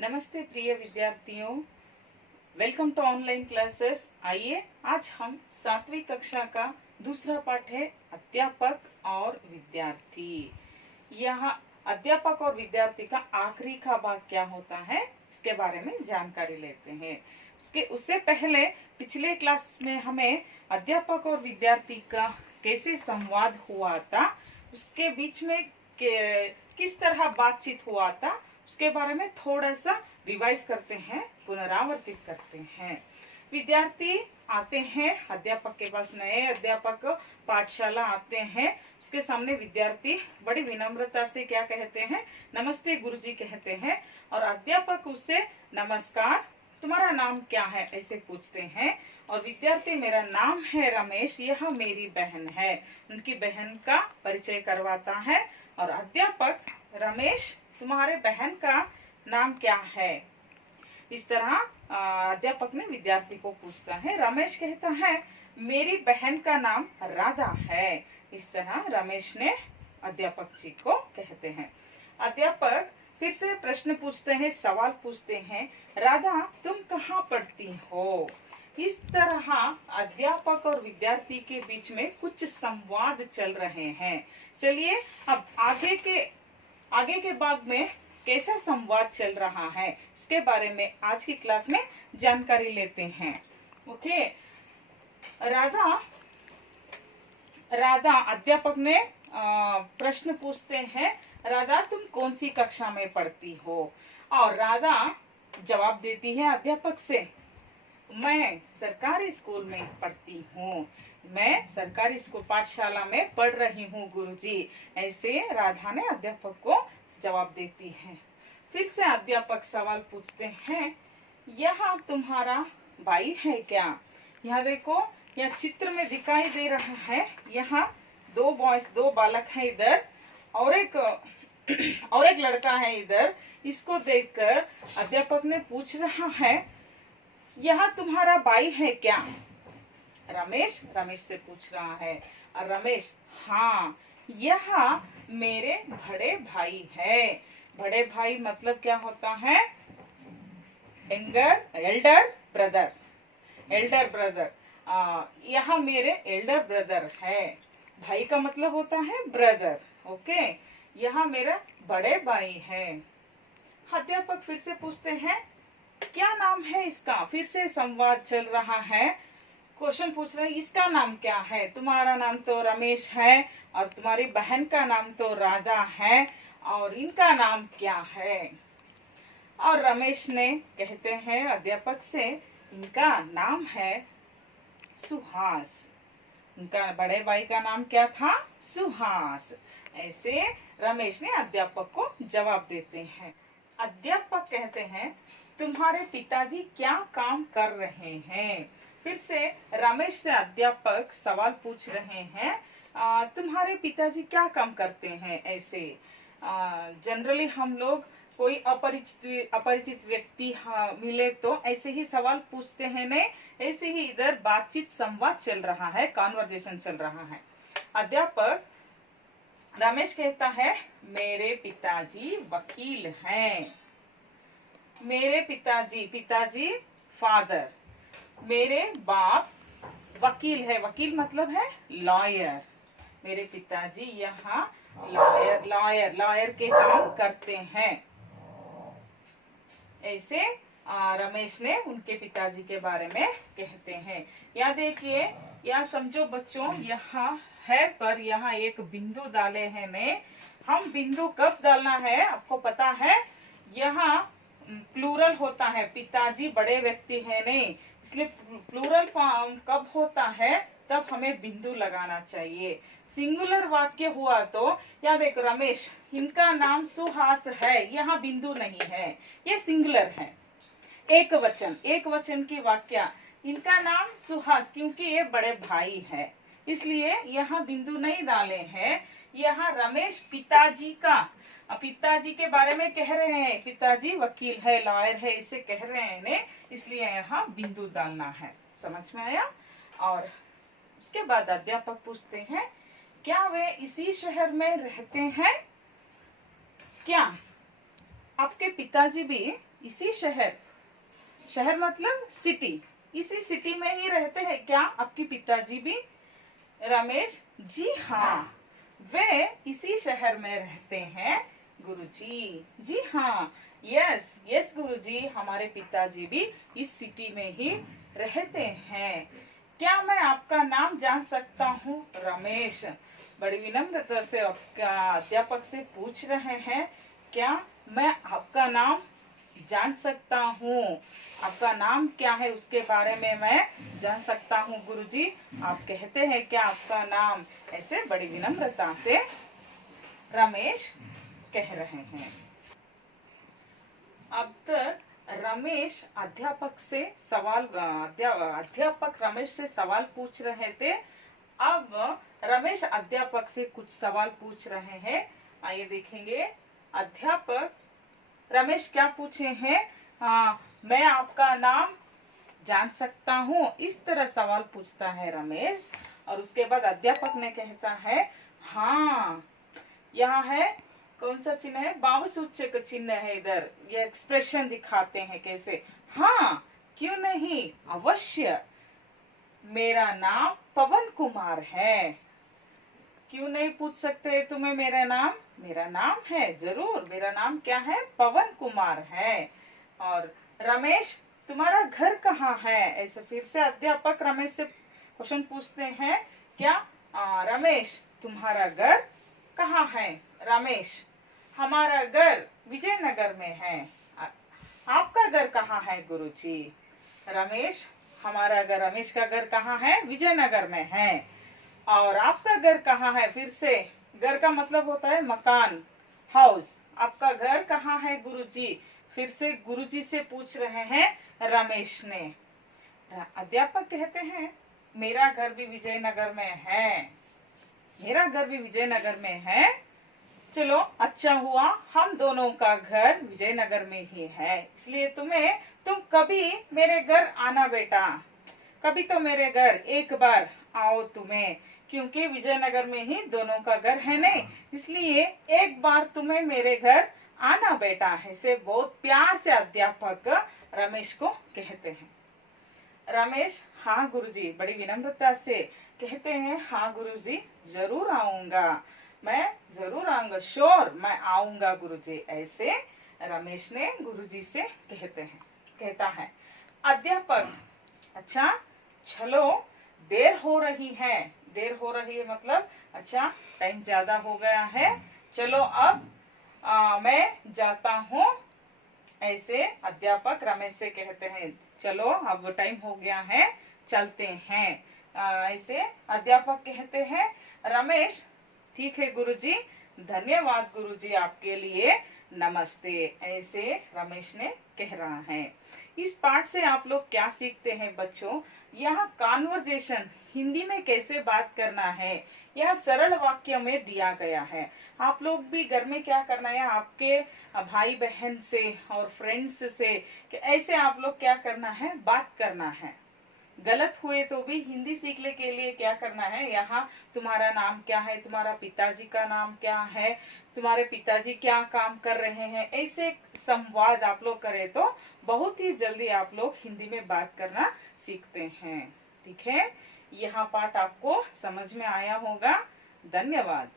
नमस्ते प्रिय विद्यार्थियों, वेलकम टू ऑनलाइन क्लासेस। आइए आज हम 7वीं कक्षा का दूसरा पाठ है अध्यापक और विद्यार्थी। यहाँ अध्यापक और विद्यार्थी का आखिरी का भाग क्या होता है इसके बारे में जानकारी लेते हैं। उससे पहले पिछले क्लास में हमें अध्यापक और विद्यार्थी का कैसे संवाद हुआ था, उसके बीच में किस तरह बातचीत हुआ था उसके बारे में थोड़ा सा रिवाइज करते हैं, पुनरावर्तित करते हैं। विद्यार्थी आते हैं अध्यापक के पास, नए अध्यापक पाठशाला आते हैं, उसके सामने विद्यार्थी बड़ी विनम्रता से क्या कहते हैं, नमस्ते गुरुजी कहते हैं। और अध्यापक उससे नमस्कार, तुम्हारा नाम क्या है ऐसे पूछते हैं। और विद्यार्थी मेरा नाम है रमेश, यह मेरी बहन है, उनकी बहन का परिचय करवाता है। और अध्यापक रमेश तुम्हारे बहन का नाम क्या है, इस तरह अध्यापक ने विद्यार्थी को पूछता है। रमेश कहता है मेरी बहन का नाम राधा है। इस तरह रमेश ने अध्यापक जी को कहते हैं। अध्यापक फिर से प्रश्न पूछते हैं, सवाल पूछते हैं, राधा तुम कहाँ पढ़ती हो। इस तरह अध्यापक और विद्यार्थी के बीच में कुछ संवाद चल रहे हैं। चलिए अब आगे के भाग में कैसा संवाद चल रहा है इसके बारे में आज की क्लास में जानकारी लेते हैं। ओके, राधा अध्यापक ने प्रश्न पूछते हैं, राधा तुम कौन सी कक्षा में पढ़ती हो। और राधा जवाब देती है अध्यापक से, मैं सरकारी स्कूल में पढ़ती हूँ, मैं सरकारी स्कूल पाठशाला में पढ़ रही हूँ गुरुजी। ऐसे राधा ने अध्यापक को जवाब देती है। फिर से अध्यापक सवाल पूछते हैं, यहाँ तुम्हारा भाई है क्या। यहाँ देखो, यहाँ चित्र में दिखाई दे रहा है, यहाँ दो बालक हैं इधर और एक लड़का है इधर। इसको देखकर अध्यापक ने पूछ रहा है, यहाँ तुम्हारा भाई है क्या। रमेश से पूछ रहा है। और रमेश, हाँ यह मेरे बड़े भाई है। बड़े भाई मतलब क्या होता है, एल्डर ब्रदर। यह मेरे एल्डर ब्रदर है। भाई का मतलब होता है ब्रदर। ओके, यह मेरा बड़े भाई है। अध्यापक फिर से पूछते हैं, क्या नाम है इसका। फिर से संवाद चल रहा है, क्वेश्चन पूछ रहे हैं, इसका नाम क्या है। तुम्हारा नाम तो रमेश है और तुम्हारी बहन का नाम तो राधा है, और इनका नाम क्या है। और रमेश ने कहते हैं अध्यापक से, इनका नाम है सुहास। उनका बड़े भाई का नाम क्या था, सुहास। ऐसे रमेश ने अध्यापक को जवाब देते हैं। अध्यापक कहते हैं, तुम्हारे पिताजी क्या काम कर रहे हैं। फिर से रमेश से अध्यापक सवाल पूछ रहे हैं, तुम्हारे पिताजी क्या काम करते हैं। ऐसे जनरली हम लोग कोई अपरिचित व्यक्ति मिले तो ऐसे ही सवाल पूछते हैं, नहीं ऐसे ही इधर बातचीत संवाद चल रहा है, कॉन्वर्जेशन चल रहा है। अध्यापक रमेश कहता है, मेरे पिताजी वकील हैं। मेरे पिताजी फादर, मेरे बाप वकील है। वकील मतलब है लॉयर। मेरे पिताजी यहाँ लॉयर के काम करते हैं। ऐसे रमेश ने उनके पिताजी के बारे में कहते हैं। यहाँ देखिए, यहाँ समझो बच्चों, यहाँ है पर यहाँ एक बिंदु डाले हैं ने। हम बिंदु कब डालना है आपको पता है, यहाँ प्लूरल होता है, पिताजी बड़े व्यक्ति है नहीं, इसलिए प्लूरल फॉर्म कब होता है तब हमें बिंदु लगाना चाहिए। सिंगुलर वाक्य हुआ तो, या देख रमेश इनका नाम सुहास है, यहाँ बिंदु नहीं है, ये सिंगुलर है। एक वचन की वाक्य, इनका नाम सुहास, क्योंकि ये बड़े भाई है इसलिए यहाँ बिंदु नहीं डाले हैं। यहाँ रमेश पिताजी के बारे में कह रहे हैं, पिताजी वकील है, लॉयर है, इसे कह रहे हैं, इसलिए यहाँ बिंदु डालना है। समझ में आया। और उसके बाद अध्यापक पूछते हैं, क्या वे इसी शहर में रहते हैं क्या। आपके पिताजी भी इसी शहर, शहर मतलब सिटी, इसी सिटी में ही रहते हैं क्या आपके पिताजी भी? रमेश, जी हाँ, वे इसी शहर में रहते हैं गुरुजी। जी हाँ, यस यस गुरुजी, हमारे पिताजी भी इस सिटी में ही रहते हैं। क्या मैं आपका नाम जान सकता हूँ? रमेश बड़ी विनम्रता से आपका अध्यापक से पूछ रहे हैं, क्या मैं आपका नाम जान सकता हूँ? आपका नाम क्या है उसके बारे में मैं जान सकता हूँ गुरुजी। आप कहते हैं क्या आपका नाम? ऐसे बड़ी विनम्रता से रमेश कह रहे हैं। अब तक रमेश अध्यापक से सवाल अध्यापक रमेश से सवाल पूछ रहे थे। अब रमेश अध्यापक से कुछ सवाल पूछ रहे हैं। आइए देखेंगे अध्यापक रमेश क्या पूछे हैं। मैं आपका नाम जान सकता हूँ, इस तरह सवाल पूछता है रमेश। और उसके बाद अध्यापक ने कहता है, हाँ, यहाँ है कौन सा चिन्ह है? बावसूच्य का चिन्ह है इधर। ये एक्सप्रेशन दिखाते हैं कैसे। हाँ, क्यों नहीं, अवश्य, मेरा नाम पवन कुमार है। क्यों नहीं पूछ सकते तुम्हें मेरा नाम? मेरा नाम है, जरूर, मेरा नाम क्या है? पवन कुमार है। और रमेश, तुम्हारा घर कहाँ है? ऐसे फिर से अध्यापक रमेश से क्वेश्चन पूछते हैं, क्या रमेश तुम्हारा घर कहाँ है? रमेश, हमारा घर विजयनगर में है। आपका घर कहाँ है गुरुजी? रमेश, हमारा घर, रमेश का घर कहाँ है? विजयनगर में है। और आपका घर कहाँ है? फिर से, घर का मतलब होता है मकान, हाउस। आपका घर कहाँ है गुरुजी? फिर से गुरुजी से पूछ रहे हैं रमेश ने। अध्यापक कहते हैं, मेरा घर भी विजयनगर में है, मेरा घर भी विजयनगर में है। चलो, अच्छा हुआ हम दोनों का घर विजयनगर में ही है, इसलिए तुम कभी मेरे घर आना बेटा, कभी तो मेरे घर एक बार आओ तुम्हें, क्योंकि विजयनगर में ही दोनों का घर है नहीं, इसलिए एक बार तुम्हें मेरे घर आना बेटा। ऐसे बहुत प्यार से अध्यापक रमेश को कहते हैं। रमेश, हाँ गुरुजी, बड़ी विनम्रता से कहते हैं, हाँ गुरुजी, जरूर आऊंगा, मैं जरूर आऊंगा, श्योर, मैं आऊंगा गुरुजी। ऐसे रमेश ने गुरुजी से कहता है। अध्यापक, अच्छा चलो, देर हो रही है, देर हो रही है मतलब अच्छा टाइम ज्यादा हो गया है, चलो अब मैं जाता हूँ। ऐसे अध्यापक रमेश से कहते हैं, चलो अब टाइम हो गया है, चलते हैं। ऐसे अध्यापक कहते हैं, रमेश, ठीक है गुरुजी, धन्यवाद गुरुजी आपके लिए, नमस्ते। ऐसे रमेश ने कह रहा है। इस पाठ से आप लोग क्या सीखते हैं बच्चों? यहाँ कॉन्वर्जेशन, हिंदी में कैसे बात करना है, यह सरल वाक्य में दिया गया है। आप लोग भी घर में क्या करना है, आपके भाई बहन से और फ्रेंड्स से कि ऐसे आप लोग क्या करना है, बात करना है। गलत हुए तो भी हिंदी सीखने के लिए क्या करना है, यहाँ तुम्हारा नाम क्या है, तुम्हारा पिताजी का नाम क्या है, तुम्हारे पिताजी क्या काम कर रहे हैं, ऐसे संवाद आप लोग करें तो बहुत ही जल्दी आप लोग हिंदी में बात करना सीखते हैं। ठीक है, यह पाठ आपको समझ में आया होगा। धन्यवाद।